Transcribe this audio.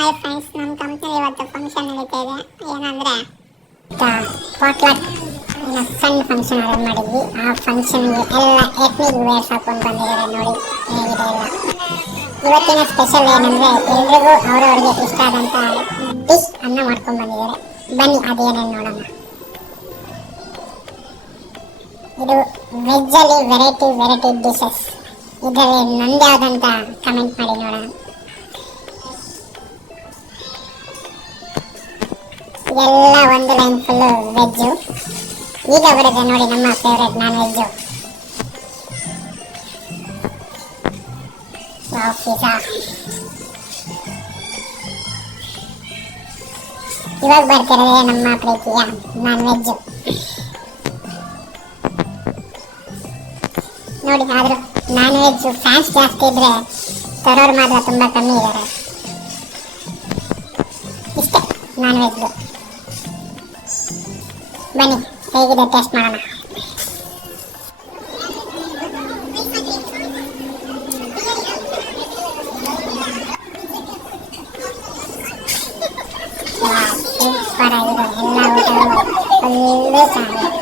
Hi friends, ನಮ್ಮ ಕಂಪ್ನಿಲಿ ಇವತ್ತು function ನಡೀತಾ ಇದೆ. ಏನಂದರೆ ಪಾಟ್ಲಕ್ ಸಣ್ಣ ಫಂಕ್ಷನ್ ಅರೇಂಜ್ ಮಾಡಿದ್ವಿ. ಆ ಫಂಕ್ಷನ್ಗೆ ಎಲ್ಲ ಎತ್ನಿಕ್ ವೇರ್ಸ್ ಹಾಕೊಂಡು ಬಂದಿದ್ದಾರೆ. ನೋಡಿ ಹೇಗಿದೆ ಎಲ್ಲ. ಇವತ್ತಿನ ಸ್ಪೆಷಲ್ ಏನಂದರೆ ಎಲ್ರಿಗೂ ಅವರವರಿಗೆ ಇಷ್ಟ ಆದಂಥ ಡಿಶ್ ಅನ್ನ ಮಾಡ್ಕೊಂಡು ಬಂದಿದ್ದಾರೆ. ಬನ್ನಿ ಅದೇನೇನು ನೋಡೋಣ. ಇದು ವೆಜ್ಜಲ್ಲಿ ವೆರೈಟಿ ಡಿಶಸ್. ಇದರಲ್ಲಿ ನಂದು ಯಾವುದಂತ ಕಮೆಂಟ್ ಮಾಡಿ ನೋಡೋಣ. ಎಲ್ಲ ಒಂದು ಲೈನ್ ಫುಲ್ಲು ವೆಜ್ಜು. ಈಗ ಬರುತ್ತೆ ನೋಡಿ ನಮ್ಮ ಫೇವ್ರೆಟ್ ನಾನ್ ವೆಜ್ಜು. ಪಿಜ್ಜಾ. ಇವಾಗ ಬರ್ತಿರೋದೇ ನಮ್ಮ ಪ್ರೀತಿಯ ನಾನ್ ವೆಜ್ಜು. ನೋಡಿ, ಆದರೂ ನಾನ್ ವೆಜ್ ಫ್ಯಾನ್ಸ್ ಜಾಸ್ತಿ ಇದ್ರೆ ತರೋರು ಮಾತ್ರ ತುಂಬ ಕಮ್ಮಿ ಇದ್ದಾರೆ. ಇಷ್ಟೇ ನಾನ್ ವೆಜ್. ಬನ್ನಿ ಹೇಗಿದೆ ಟೇಸ್ಟ್ ಮಾಡೋಣ. ಸೂಪರ್ ಆಗಿದೆ. ಎಲ್ಲ ಊಟಗಳು ಫುಲ್ಲು ಚೆನ್ನಾಗಿದೆ.